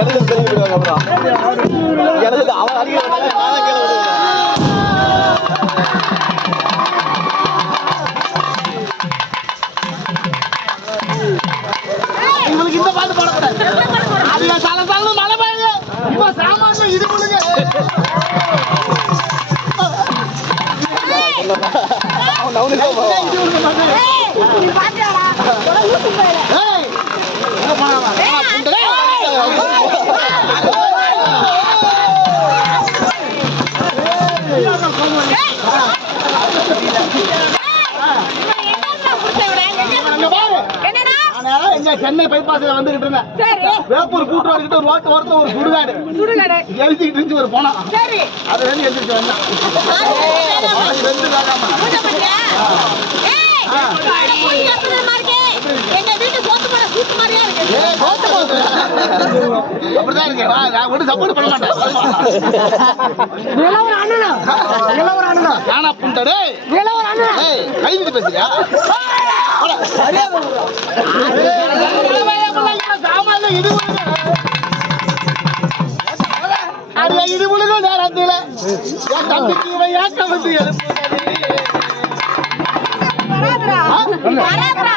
எனக்கு தெரிஞ்சுடுவாங்க அப்புறம் எனக்கு அவன் அடிக்கிற உங்களுக்கு இந்த பாட்டு பாடக்கூடாது. அதுல சால சால மழை பெய்யுது. இப்ப சாமான் இது பண்ணுங்க. சென்னை பைபாஸ்ல வந்துகிட்டு இருந்தேன். வேப்பூர் கூட்டுவாடிக்கிட்ட ஒரு ரோட்டு ஓரத்துல ஒரு சுடுகாடு எழுதிக்கிட்டு இருந்துச்சு ஒரு போனா. அது வந்து எழுதிட்டு வந்தேன். அப்படிதான் இருக்கு. நான் ஒன்றும் சப்போர்ட் பண்ண மாட்டேன். யானா புண்டரு கைது பேசுறியா? இது முழுக்க நேரத்தில் என் தம்பிக்கு இவன் ஏக்கம் வந்து எழுப்புறது